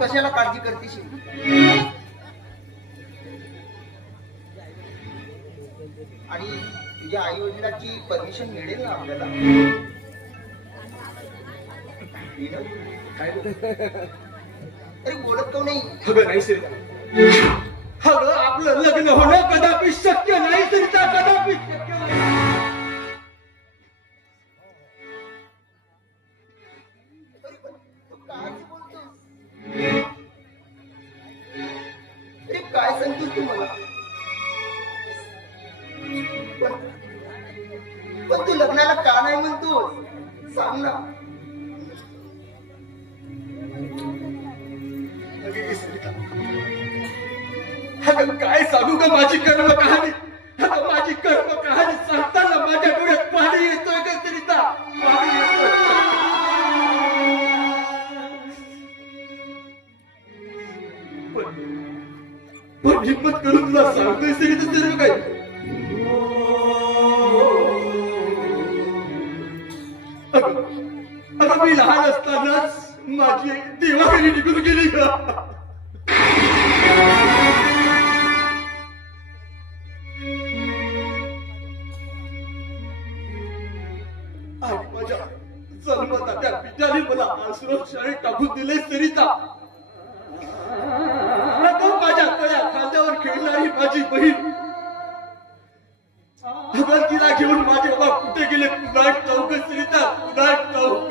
कशाला काळजी करतेस? आणि तुझ्या आई वडिलांची परमिशन मिळेल ना आपल्याला? काय अरे बोलत का नाही? अगं नाही सरिता, अगं आपलं लग्न होणं कदापि शक्य नाही सरिता, कदापि शक्य नाही. अरे काय सांगतोस तू मला? पण तू लग्नाला का नाही म्हणतोस? सांग ना. अगं काय सांगू ग माझी कर्म कहाणी. अगं माझी कर्म कहाणी सांगताना माझ्या डोळ्यात पाणी येतोय ग सरिता, पाणी येतोय. पण हिम्मत करून तुला सांगतोय सरिता सर्व काही. अगं मी लहान असतानाच माझी आई देवाघरी निघून गेली ग. आणि माझ्या जन्मता त्या पित्याने मला आश्रमशाळेत टाकून दिले सरिता. माझ्या कळ्या खांद्यावर खेळणारी माझी बहीण, अगं तिला घेऊन माझे बाबा कुठे गेले पुन्हा ठाऊक सरिता, पुन्हा ठाऊक.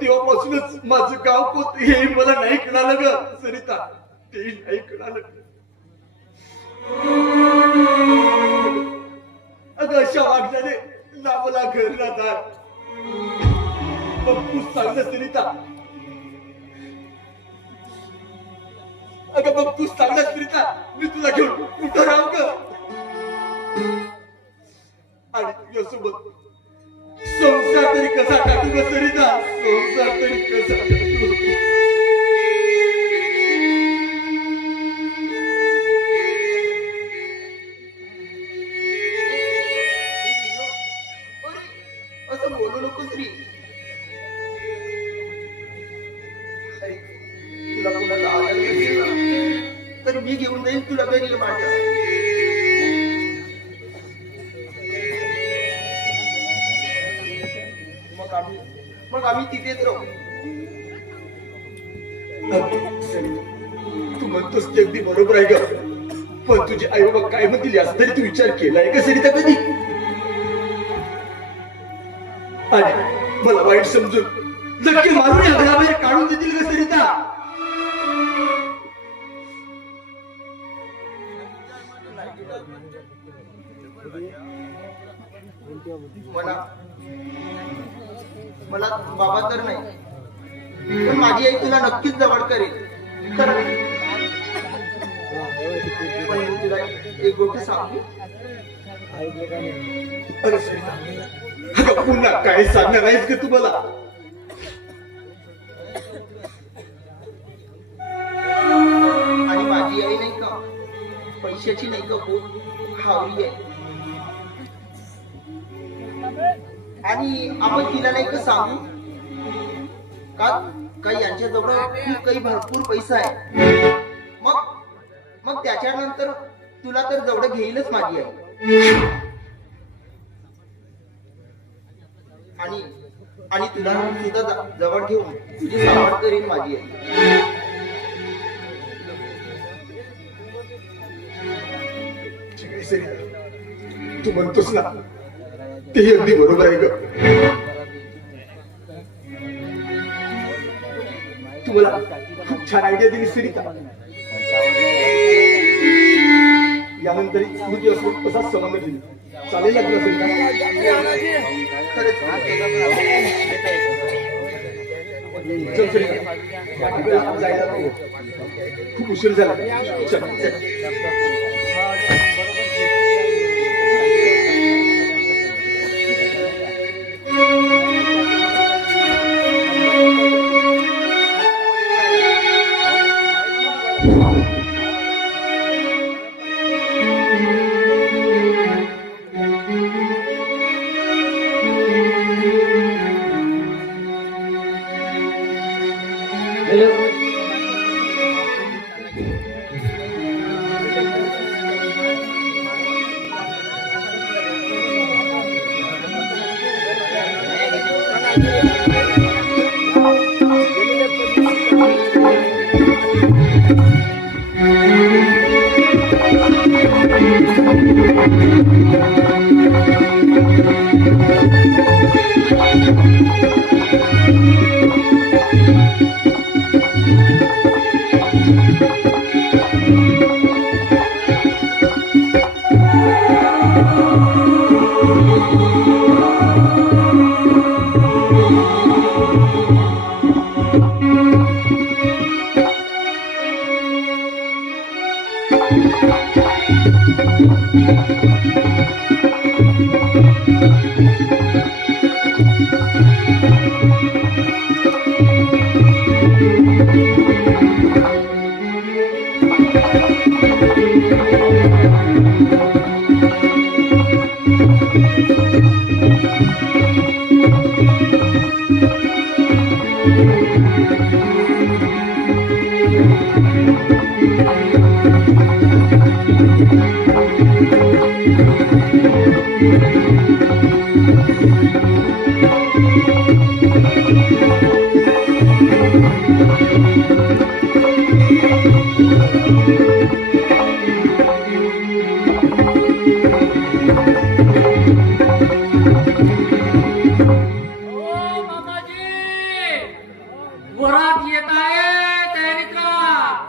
तेव्हापासूनच माझं गाव कोणतं हे मला नाही कळालं ग सरिता, ते नाही कळालं. अगं अशा वागण्याने ना मला घर ना दार. मग तू सांग ना सरिता, अगं मग तू सांग ना सरिता, मी तुला घेऊन कुठं राहू ग? आणि तुझ्यासोबत संसार तरी कसा टाकू ग सरिता, संसार तरी कसा टाकू? असं बोलू नकोस रे. तुला कुणाचा आदर नसेल ना, तर मी घेऊन जाईन तुला घरी माझ्या. मग आम्ही तिथेच राहू. तू म्हणतोस ते अगदी बरोबर आहे ग, पण तुझे आई बाबा काय म्हणतील याचा तरी तू विचार केलाय का सरिता कधी? आणि मला वाईट समजून नक्की मारून या घराबाहेर काढून देतील का सरिता? मला बाबा तर नाही, पण माझी आई तुला नक्कीच जवळ करेल. पण मी तुला एक गोष्ट सांगू. अरे सरिता, अगं पुन्हा काय सांगणार आहेस का तुम्हाला? आणि माझी आई नाही का पैशाची नाही का खूप हावरी आहे. आणि आपण तिला नाही का सांगू का यांच्याजवळ खूप काही भरपूर पैसा आहे. मग त्याच्यानंतर तुला तर जवळ घेईलच माझी आई. आणि तुला सुद्धा जवळ घेऊन तुझी सांभाळ करेन माझी आई. तू म्हणतोस ना ते अगदी बरोबर आहे ग. तुम्हाला खूप छान आयडिया दिली सरिता. यानंतर स्मृती असं तसाच संबंध दिली चालेल ना तुला सरिता? चल सरिता, जायला खूप उशीर झाला. चल. वरात येत आहे, तयारी करा.